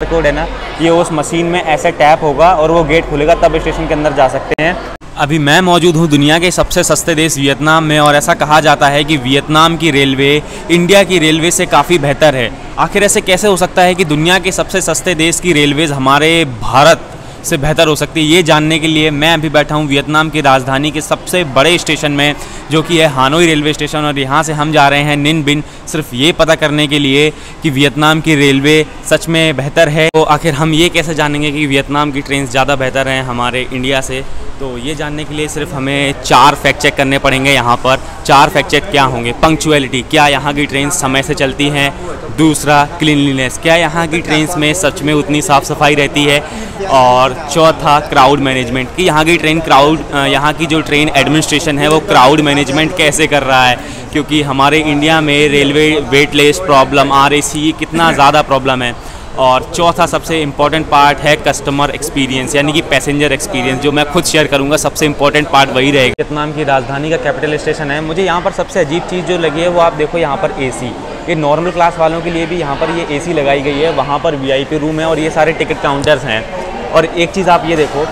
Code है ना, ये उस मशीन में ऐसे टैप होगा और वो गेट खुलेगा, तब स्टेशन के अंदर जा सकते हैं। अभी मैं मौजूद हूँ दुनिया के सबसे सस्ते देश वियतनाम में, और ऐसा कहा जाता है कि वियतनाम की रेलवे इंडिया की रेलवे से काफ़ी बेहतर है। आखिर ऐसे कैसे हो सकता है कि दुनिया के सबसे सस्ते देश की रेलवेज़ हमारे भारत से बेहतर हो सकती है? ये जानने के लिए मैं अभी बैठा हूँ वियतनाम की राजधानी के सबसे बड़े स्टेशन में, जो कि है हानोई रेलवे स्टेशन, और यहाँ से हम जा रहे हैं निन बिन, सिर्फ ये पता करने के लिए कि वियतनाम की रेलवे सच में बेहतर है। तो आखिर हम ये कैसे जानेंगे कि वियतनाम की ट्रेन ज़्यादा बेहतर हैं हमारे इंडिया से? तो ये जानने के लिए सिर्फ हमें 4 फैक्ट चेक करने पड़ेंगे यहाँ पर। 4 फैक्ट चेक क्या होंगे? पंक्चुअलिटी, क्या यहाँ की ट्रेन समय से चलती हैं? दूसरा, क्लीनलीनेस, क्या यहाँ की ट्रेन्स में सच में उतनी साफ़ सफाई रहती है? और चौथा, क्राउड मैनेजमेंट, कि यहाँ की जो ट्रेन एडमिनिस्ट्रेशन है वो क्राउड मैनेजमेंट कैसे कर रहा है, क्योंकि हमारे इंडिया में रेलवे वेटलेस प्रॉब्लम, RAC कितना ज़्यादा प्रॉब्लम है। और चौथा सबसे इम्पॉर्टेंट पार्ट है कस्टमर एक्सपीरियंस, यानी कि पैसेंजर एक्सपीरियंस, जो मैं खुद शेयर करूंगा, सबसे इम्पॉर्टेंट पार्ट वही रहेगा। वियतनाम की राजधानी का कैपिटल स्टेशन है। मुझे यहाँ पर सबसे अजीब चीज़ जो लगी है वो आप देखो, यहाँ पर AC, ये नॉर्मल क्लास वालों के लिए भी यहाँ पर ये AC लगाई गई है। वहाँ पर VIP रूम है और ये सारे टिकट काउंटर्स हैं। और एक चीज़ आप ये देखो,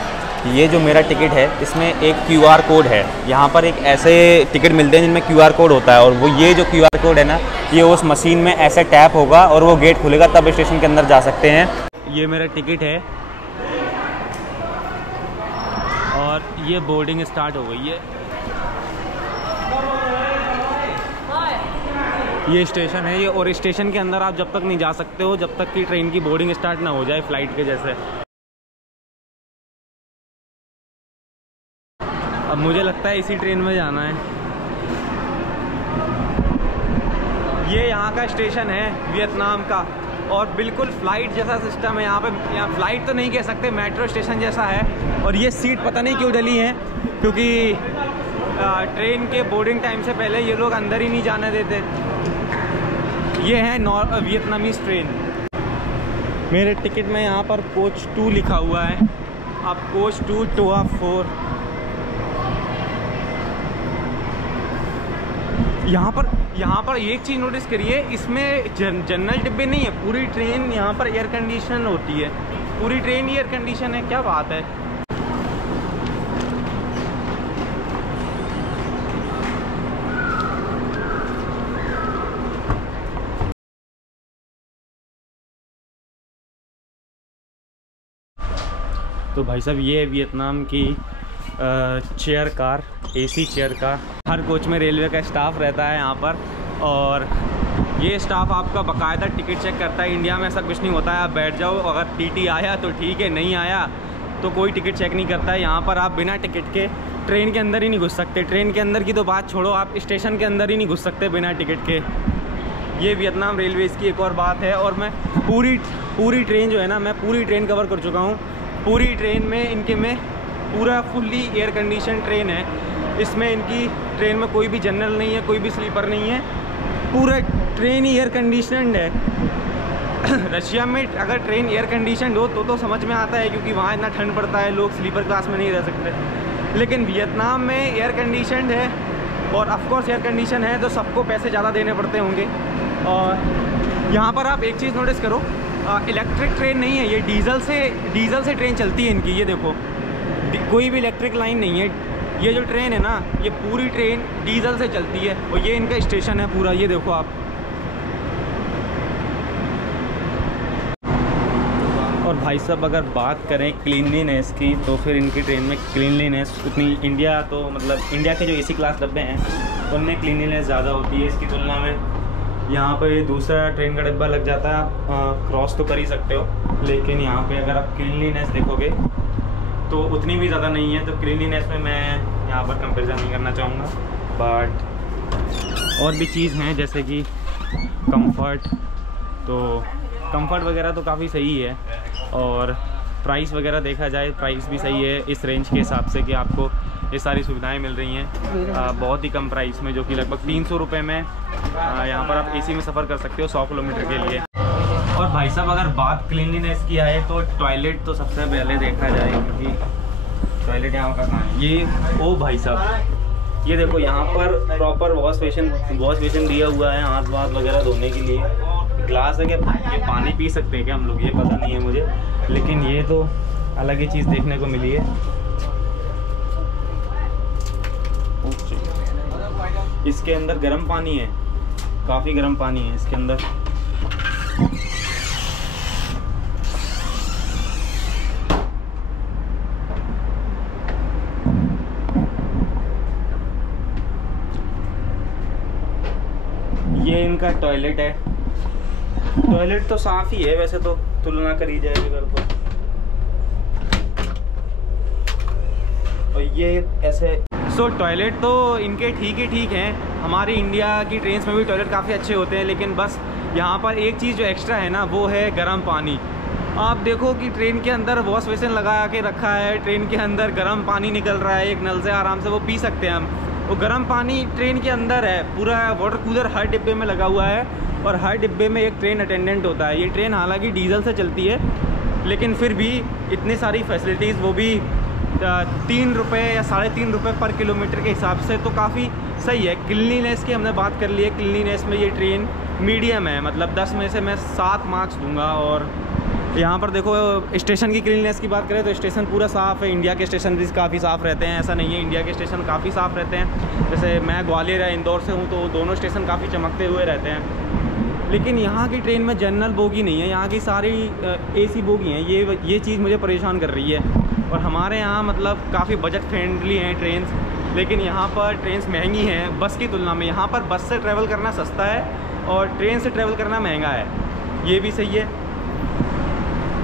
ये जो मेरा टिकट है इसमें एक QR कोड है। यहाँ पर एक ऐसे टिकट मिलते हैं जिनमें QR कोड होता है, और वो ये जो QR कोड है ना, ये उस मशीन में ऐसे टैप होगा और वो गेट खुलेगा, तब स्टेशन के अंदर जा सकते हैं। ये मेरा टिकट है और ये बोर्डिंग स्टार्ट हो गई है। ये स्टेशन है ये, और स्टेशन के अंदर आप जब तक नहीं जा सकते हो जब तक कि ट्रेन की बोर्डिंग स्टार्ट ना हो जाए, फ्लाइट के जैसे। अब मुझे लगता है इसी ट्रेन में जाना है। ये यहाँ का स्टेशन है वियतनाम का, और बिल्कुल फ़्लाइट जैसा सिस्टम है यहाँ पे। यहाँ फ़्लाइट तो नहीं कह सकते, मेट्रो स्टेशन जैसा है। और ये सीट पता नहीं क्यों डली है, क्योंकि ट्रेन के बोर्डिंग टाइम से पहले ये लोग अंदर ही नहीं जाने देते। ये है वियतनामीज़ ट्रेन। मेरे टिकट में यहाँ पर कोच 2 लिखा हुआ है। अब कोच 2 टोआ 4। यहाँ पर एक चीज़ नोटिस करिए, इसमें जनरल डिब्बे नहीं है। पूरी ट्रेन यहाँ पर एयर कंडीशन होती है, पूरी ट्रेन एयर कंडीशन है। क्या बात है। तो भाई साहब, ये है वियतनाम की chair car, AC chair car. हर कोच में रेलवे का स्टाफ रहता है यहाँ पर, और ये स्टाफ आपका बाकायदा टिकट चेक करता है। इंडिया में ऐसा कुछ नहीं होता है आप बैठ जाओ, अगर TT आया तो ठीक है, नहीं आया तो कोई टिकट चेक नहीं करता है। यहाँ पर आप बिना टिकट के ट्रेन के अंदर ही नहीं घुस सकते। ट्रेन के अंदर की तो बात छोड़ो, आप स्टेशन के अंदर ही नहीं घुस सकते बिना टिकट के। ये वियतनाम रेलवेज़ की एक और बात है। और मैं पूरी ट्रेन जो है ना, मैं पूरी ट्रेन कवर कर चुका हूँ। पूरी ट्रेन में पूरा फुल्ली एयर कंडीशन ट्रेन है। इसमें इनकी ट्रेन में कोई भी जनरल नहीं है, कोई भी स्लीपर नहीं है, पूरा ट्रेन ही एयर कंडीशनड है। रशिया में अगर ट्रेन एयर कंडीशनड हो तो समझ में आता है, क्योंकि वहाँ इतना ठंड पड़ता है, लोग स्लीपर क्लास में नहीं रह सकते। लेकिन वियतनाम में एयर कंडीशनड है, और ऑफकोर्स एयर कंडीशन है तो सबको पैसे ज़्यादा देने पड़ते होंगे। और यहाँ पर आप एक चीज़ नोटिस करो, इलेक्ट्रिक ट्रेन नहीं है ये, डीजल से ट्रेन चलती है इनकी। ये देखो, कोई भी इलेक्ट्रिक लाइन नहीं है। ये जो ट्रेन है ना, ये पूरी ट्रेन डीजल से चलती है, और ये इनका स्टेशन है पूरा। ये देखो आप। और भाई साहब, अगर बात करें क्लीनलीनेस की, तो फिर इनकी ट्रेन में क्लीनलीनेस उतनी, इंडिया के जो AC क्लास डब्बे हैं उनमें क्लीनलीनेस ज़्यादा होती है इसकी तुलना में। यहाँ पे दूसरा ट्रेन का डिब्बा लग जाता है, आप क्रॉस तो कर ही सकते हो, लेकिन यहाँ पे अगर आप क्लीनलीनेस देखोगे तो उतनी भी ज़्यादा नहीं है। तो क्लीनलीनेस में मैं यहाँ पर कंपैरिजन नहीं करना चाहूँगा। बट और भी चीज़ हैं जैसे कि कंफर्ट, तो कंफर्ट वगैरह तो काफ़ी सही है। और प्राइस वगैरह देखा जाए, प्राइस भी सही है इस रेंज के हिसाब से, कि आपको ये सारी सुविधाएं मिल रही हैं बहुत ही कम प्राइस में, जो कि लगभग 300 रुपये में यहाँ पर आप AC में सफ़र कर सकते हो 100 किलोमीटर के लिए। और भाई साहब, अगर बात क्लीनलीनेस की आए तो टॉयलेट तो सबसे पहले देखा जाए, क्योंकि टॉयलेट यहाँ का कहाँ है। ये ओ भाई साहब, ये देखो यहाँ पर प्रॉपर वॉश बेसिन दिया हुआ है हाथ वगैरह धोने के लिए। ग्लास है, क्या ये पानी पी सकते हैं क्या हम लोग, ये पता नहीं है मुझे, लेकिन ये तो अलग ही चीज़ देखने को मिली है। इसके अंदर गर्म पानी है, काफ़ी गर्म पानी है इसके अंदर। ये इनका टॉयलेट है, टॉयलेट तो साफ ही है वैसे तो, तुलना करी जाए अगर तो। और ये ऐसे टॉयलेट तो इनके ठीक हैं। हमारे इंडिया की ट्रेन्स में भी टॉयलेट काफ़ी अच्छे होते हैं, लेकिन बस यहाँ पर एक चीज़ जो एक्स्ट्रा है ना, वो है गर्म पानी। आप देखो कि ट्रेन के अंदर वॉश बेसिन लगा के रखा है, ट्रेन के अंदर गर्म पानी निकल रहा है एक नल से, आराम से वो पी सकते हैं हम। वो गर्म पानी ट्रेन के अंदर है, पूरा वाटर कूलर हर डिब्बे में लगा हुआ है, और हर डिब्बे में एक ट्रेन अटेंडेंट होता है। ये ट्रेन हालांकि डीजल से चलती है, लेकिन फिर भी इतनी सारी फैसिलिटीज़, वो भी 3 रुपये या 3.5 रुपये पर किलोमीटर के हिसाब से, तो काफ़ी सही है। क्लीनिनेस की हमने बात कर ली है, क्लीनिनेस में ये ट्रेन मीडियम है, मतलब 10 में से मैं 7 मार्क्स दूंगा। और यहाँ पर देखो स्टेशन की क्लीननेस की बात करें तो स्टेशन पूरा साफ़ है। इंडिया के स्टेशन भी काफ़ी साफ़ रहते हैं, ऐसा नहीं है, इंडिया के स्टेशन काफ़ी साफ़ रहते हैं। जैसे मैं ग्वालियर या इंदौर से हूँ, तो दोनों स्टेशन काफ़ी चमकते हुए रहते हैं। लेकिन यहाँ की ट्रेन में जनरल बोगी नहीं है, यहाँ की सारी AC बोगी हैं। ये चीज़ मुझे परेशान कर रही है। और हमारे यहाँ मतलब काफ़ी बजट फ्रेंडली हैं ट्रेन्स, लेकिन यहाँ पर ट्रेन्स महंगी हैं बस की तुलना में। यहाँ पर बस से ट्रैवल करना सस्ता है और ट्रेन से ट्रैवल करना महंगा है, ये भी सही है।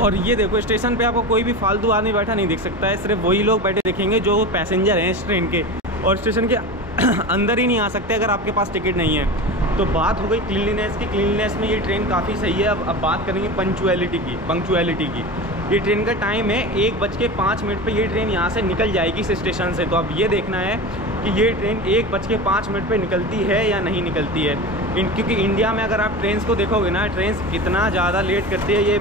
और ये देखो स्टेशन पे आपको कोई भी फालतू आदमी बैठा नहीं दिख सकता है, सिर्फ वही लोग बैठे दिखेंगे जो पैसेंजर हैं इस ट्रेन के, और स्टेशन के अंदर ही नहीं आ सकते अगर आपके पास टिकट नहीं है। तो बात हो गई क्लीनलीनेस की। क्लीनलीनेस में ये ट्रेन काफ़ी सही है। अब बात करेंगे पंक्चुअलिटी की। ये ट्रेन का टाइम है 1:05 पे ये ट्रेन यहाँ से निकल जाएगी इस स्टेशन से। तो अब ये देखना है कि ये ट्रेन 1:05 पे निकलती है या नहीं निकलती है। क्योंकि इंडिया में अगर आप ट्रेन को देखोगे ना, ट्रेन इतना ज़्यादा लेट करती है, ये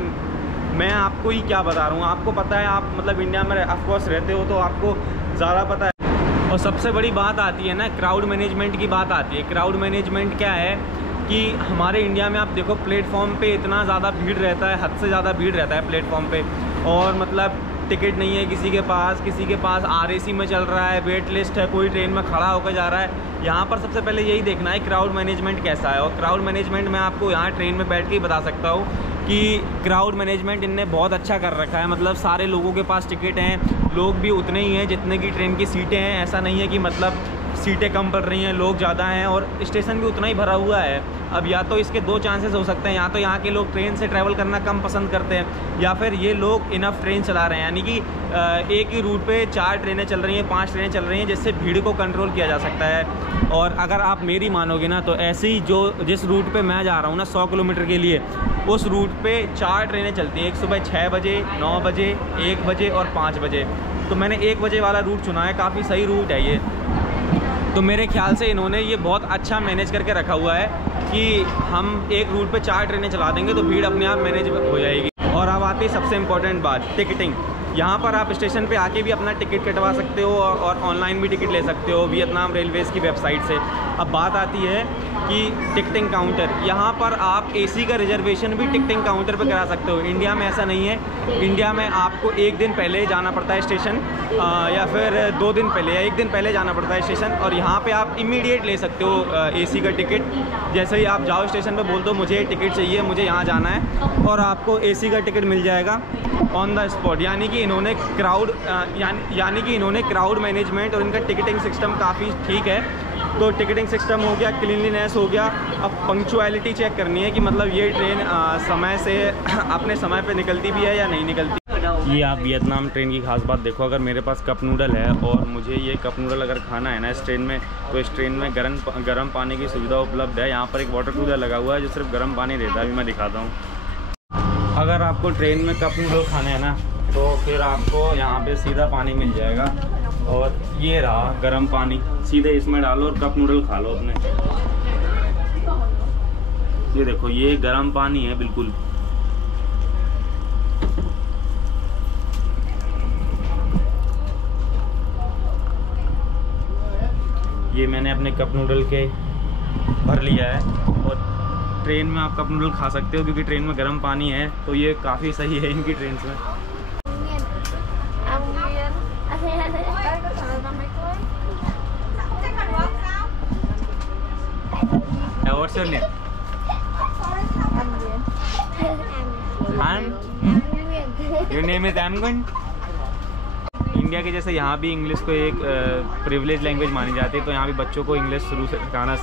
मैं आपको ही क्या बता रहा हूँ, आपको पता है, आप मतलब इंडिया में ऑफकोर्स रहते हो तो आपको ज़्यादा पता है। और सबसे बड़ी बात आती है ना, क्राउड मैनेजमेंट की बात आती है। क्राउड मैनेजमेंट क्या है कि हमारे इंडिया में आप देखो प्लेटफॉर्म पे इतना ज़्यादा भीड़ रहता है, हद से ज़्यादा भीड़ रहता है प्लेटफॉर्म पे, और मतलब टिकट नहीं है किसी के पास RAC में चल रहा है, वेट लिस्ट है, कोई ट्रेन में खड़ा होकर जा रहा है। यहाँ पर सबसे पहले यही देखना है क्राउड मैनेजमेंट कैसा है। और क्राउड मैनेजमेंट मैं आपको यहाँ ट्रेन में बैठ के ही बता सकता हूँ कि क्राउड मैनेजमेंट इनने बहुत अच्छा कर रखा है। मतलब सारे लोगों के पास टिकट हैं, लोग भी उतने ही हैं जितने की ट्रेन की सीटें हैं। ऐसा नहीं है कि मतलब सीटें कम पड़ रही हैं, लोग ज़्यादा हैं, और स्टेशन भी उतना ही भरा हुआ है। अब या तो इसके 2 चांसेस हो सकते हैं, या तो यहाँ के लोग ट्रेन से ट्रैवल करना कम पसंद करते हैं, या फिर ये लोग इनफ ट्रेन चला रहे हैं, यानी कि एक ही रूट पे 4 ट्रेनें चल रही हैं, 5 ट्रेनें चल रही हैं, जिससे भीड़ को कंट्रोल किया जा सकता है। और अगर आप मेरी मानोगे ना, तो ऐसे ही जिस रूट पे मैं जा रहा हूँ ना 100 किलोमीटर के लिए, उस रूट पे 4 ट्रेनें चलती हैं, एक सुबह 6 बजे, 9 बजे, 1 बजे और 5 बजे। तो मैंने 1 बजे वाला रूट चुना है, काफ़ी सही रूट है ये। तो मेरे ख्याल से इन्होंने ये बहुत अच्छा मैनेज करके रखा हुआ है कि हम एक रूट पे 4 ट्रेनें चला देंगे तो भीड़ अपने आप मैनेज हो जाएगी। और अब आती है सबसे इम्पोर्टेंट बात, टिकटिंग। यहाँ पर आप स्टेशन पे आके भी अपना टिकट कटवा सकते हो और ऑनलाइन भी टिकट ले सकते हो वियतनाम रेलवेज़ की वेबसाइट से। अब बात आती है कि टिकटिंग काउंटर, यहाँ पर आप AC का रिजर्वेशन भी टिकटिंग काउंटर पे करा सकते हो। इंडिया में ऐसा नहीं है। इंडिया में आपको 1 दिन पहले जाना पड़ता है स्टेशन, या फिर 2 दिन पहले या 1 दिन पहले जाना पड़ता है स्टेशन, और यहाँ पे आप इमीडिएट ले सकते हो AC का टिकट। जैसे ही आप जाओ स्टेशन पे, बोल दो मुझे टिकट चाहिए, मुझे यहाँ जाना है, और आपको AC का टिकट मिल जाएगा ऑन द स्पॉट। यानी कि इन्होंने क्राउड मैनेजमेंट और इनका टिकटिंग सिस्टम काफ़ी ठीक है। तो टिकटिंग सिस्टम हो गया, क्लीनलीनेस हो गया। अब पंक्चुअलिटी चेक करनी है कि मतलब ये ट्रेन समय से अपने समय पे निकलती भी है या नहीं निकलती। ये आप वियतनाम ट्रेन की खास बात देखो, अगर मेरे पास कप नूडल है और मुझे ये कप नूडल अगर खाना है ना इस ट्रेन में, तो इस ट्रेन में गर्म पानी की सुविधा उपलब्ध है। यहाँ पर एक वाटर कूलर लगा हुआ है जो सिर्फ गर्म पानी देता है। अभी मैं दिखाता हूँ। अगर आपको ट्रेन में कप नूडल खाने हैं ना, तो फिर आपको यहाँ पे सीधा पानी मिल जाएगा, और ये रहा गर्म पानी, सीधे इसमें डालो और कप नूडल खा लो अपने। ये देखो, ये गर्म पानी है बिल्कुल। ये मैंने अपने कप नूडल के भर लिया है, और ट्रेन में आप कप नूडल खा सकते हो क्योंकि ट्रेन में गर्म पानी है, तो ये काफ़ी सही है इनकी ट्रेन में। What's your name? Your name is Amgun? India के जैसे यहाँ भी इंग्लिश को एक प्रिविलेज लैंग्वेज मानी जाती है, तो यहाँ भी बच्चों को इंग्लिश शुरू से सिखाना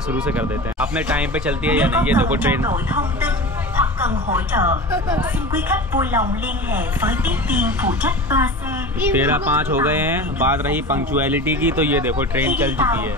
शुरू से कर देते हैं। अपने टाइम पे चलती है या नहीं, ये देखो ट्रेन। 13:05 हो गए हैं। बात रही पंक्चुअलिटी की, तो ये देखो ट्रेन चल चुकी है।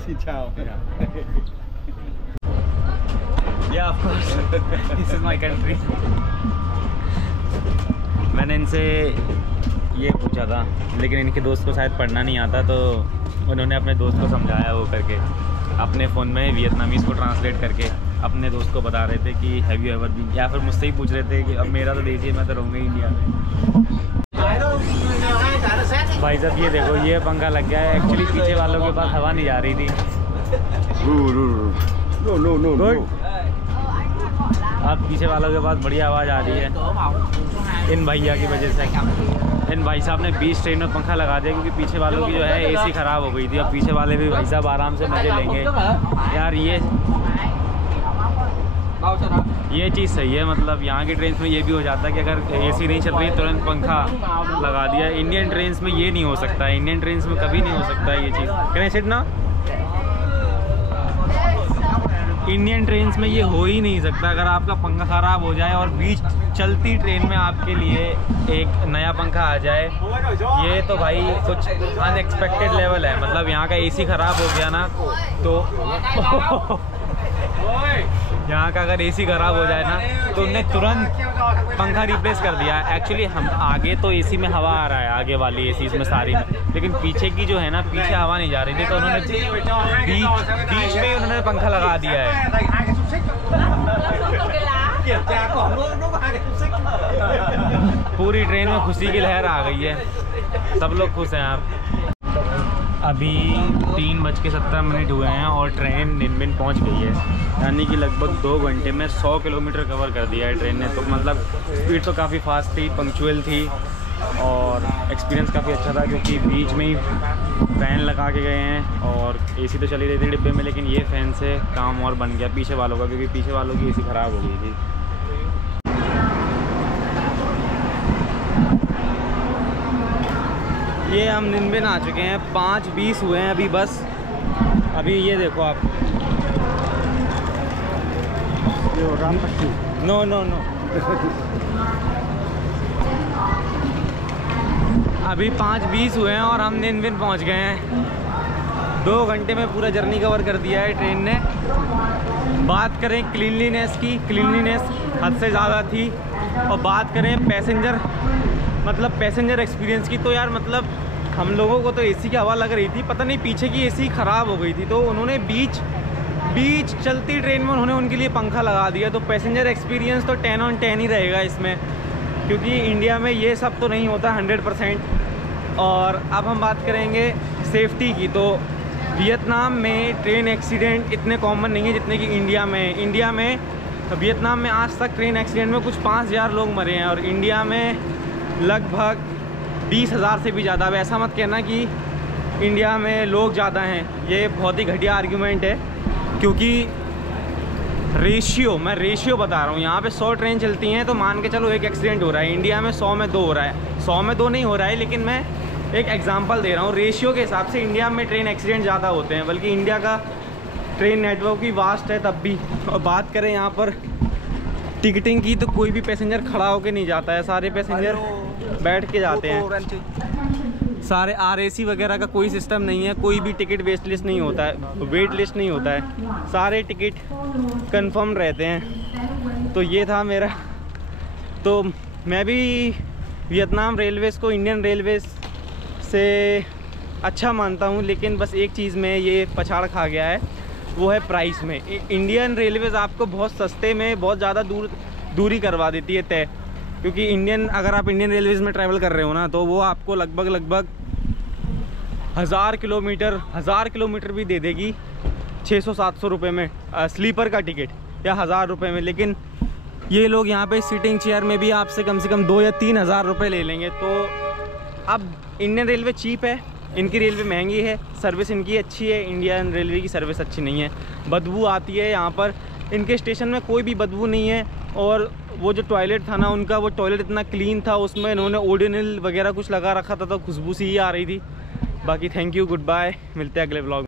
Xin chào. Yeah, of course. This is my country. मैंने इनसे ये पूछा था, लेकिन इनके दोस्त को शायद पढ़ना नहीं आता, तो उन्होंने अपने दोस्त को समझाया वो करके, अपने फ़ोन में वियतनामीज़ को ट्रांसलेट करके अपने दोस्त को बता रहे थे कि हैव यू एवर बीन, या फिर मुझसे ही पूछ रहे थे कि अब मेरा तो दीजिए, मैं तो रहूँगा इंडिया में। भाई साहब ये देखो, ये पंखा लग गया है। एक्चुअली पीछे वालों के पास हवा नहीं जा रही थी। गुड। अब पीछे वालों के पास बढ़िया आवाज़ आ रही है इन भैया की वजह से। इन भाई साहब ने 20 ट्रेन में पंखा लगा दिया क्योंकि पीछे वालों की जो है एसी ख़राब हो गई थी। अब पीछे वाले भी भाई साहब आराम से मज़े लेंगे यार। ये चीज़ सही है, मतलब यहाँ की ट्रेन में ये भी हो जाता है कि अगर एसी नहीं चल रही है तुरंत पंखा लगा दिया। इंडियन ट्रेन में ये नहीं हो सकता है, इंडियन ट्रेन में कभी नहीं हो सकता है ये चीज़। कैन आई सिट ना? इंडियन ट्रेन में ये हो ही नहीं सकता। अगर आपका पंखा ख़राब हो जाए और बीच चलती ट्रेन में आपके लिए एक नया पंखा आ जाए, ये तो भाई कुछ अनएक्सपेक्टेड लेवल है। मतलब यहाँ का एसी ख़राब हो गया ना, तो यहाँ का अगर एसी ख़राब हो जाए ना, तो उन्हें तुरंत पंखा रिप्लेस कर दिया। एक्चुअली हम आगे तो एसी में हवा आ रहा है, आगे वाली एसी में सारी में, लेकिन पीछे की जो है ना, पीछे हवा नहीं जा रही थी, तो उन्होंने बीच में उन्होंने पंखा लगा दिया है। पूरी ट्रेन में खुशी की लहर आ गई है, सब लोग खुश हैं आप। अभी 3:17 हुए हैं और ट्रेन निन्बिन पहुंच गई है, यानी कि लगभग 2 घंटे में 100 किलोमीटर कवर कर दिया है ट्रेन ने। तो मतलब स्पीड तो काफ़ी फास्ट थी, पंक्चुअल थी और एक्सपीरियंस काफ़ी अच्छा था क्योंकि बीच में ही फ़ैन लगा के गए हैं और एसी तो चली रही थी डिब्बे में, लेकिन ये फ़ैन से काम और बन गया पीछे वालों का, क्योंकि पीछे वालों की एसी ख़राब हो गई थी। ये हम निन्बिन आ चुके हैं, 5:20 हुए हैं अभी बस। अभी ये देखो आप, नो नो नो अभी 5:20 हुए हैं और हम निन्बिन पहुंच गए हैं। 2 घंटे में पूरा जर्नी कवर कर दिया है ट्रेन ने। बात करें क्लीनलीनेस की, क्लीनलीनेस हद से ज़्यादा थी। और बात करें पैसेंजर एक्सपीरियंस की, तो यार मतलब हम लोगों को तो एसी की हवा लग रही थी, पता नहीं पीछे की एसी ख़राब हो गई थी, तो उन्होंने बीच चलती ट्रेन में उन्होंने उनके लिए पंखा लगा दिया। तो पैसेंजर एक्सपीरियंस तो 10 on 10 ही रहेगा इसमें, क्योंकि इंडिया में ये सब तो नहीं होता 100%। और अब हम बात करेंगे सेफ्टी की, तो वियतनाम में ट्रेन एक्सीडेंट इतने कॉमन नहीं है जितने कि इंडिया में वियतनाम में आज तक ट्रेन एक्सीडेंट में कुछ 5000 लोग मरे हैं और इंडिया में लगभग 20,000 से भी ज़्यादा। अब ऐसा मत कहना कि इंडिया में लोग ज़्यादा हैं, ये बहुत ही घटिया आर्ग्यूमेंट है, क्योंकि मैं रेशियो बता रहा हूँ। यहाँ पे 100 ट्रेन चलती हैं तो मान के चलो एक एक्सीडेंट हो रहा है, इंडिया में 100 में 2 हो रहा है। 100 में 2 नहीं हो रहा है, लेकिन मैं एक एग्जांपल दे रहा हूँ। रेशियो के हिसाब से इंडिया में ट्रेन एक्सीडेंट ज़्यादा होते हैं, बल्कि इंडिया का ट्रेन नेटवर्क भी वास्ट है तब भी। और बात करें यहाँ पर टिकटिंग की तो कोई भी पैसेंजर खड़ा होके नहीं जाता है, सारे पैसेंजर बैठ के जाते हैं। सारे RAC वगैरह का कोई सिस्टम नहीं है, कोई भी टिकट वेट लिस्ट नहीं होता है, वेट लिस्ट नहीं होता है, सारे टिकट कंफर्म रहते हैं। तो ये था मेरा, तो मैं भी वियतनाम रेलवेज़ को इंडियन रेलवेज़ से अच्छा मानता हूँ, लेकिन बस एक चीज़ में ये पछाड़ खा गया है, वो है प्राइस में। इंडियन रेलवेज़ आपको बहुत सस्ते में बहुत ज़्यादा दूरी करवा देती है तय, क्योंकि अगर आप इंडियन रेलवेज़ में ट्रैवल कर रहे हो ना, तो वो आपको लगभग 1000 किलोमीटर भी दे देगी 600-700 रुपये में स्लीपर का टिकट, या 1000 रुपये में। लेकिन ये लोग यहाँ पे सीटिंग चेयर में भी आपसे कम से कम 2 या 3 हज़ार रुपये ले लेंगे। तो अब इंडियन रेलवे चीप है, इनकी रेलवे महंगी है, सर्विस इनकी अच्छी है, इंडियन रेलवे की सर्विस अच्छी नहीं है। बदबू आती है यहाँ पर, इनके स्टेशन में कोई भी बदबू नहीं है। और वो जो टॉयलेट था ना उनका, वो टॉयलेट इतना क्लीन था, उसमें इन्होंने ओडोनिल वगैरह कुछ लगा रखा था, तो खुशबू सी ही आ रही थी। बाकी थैंक यू, गुड बाय, मिलते हैं अगले व्लॉग।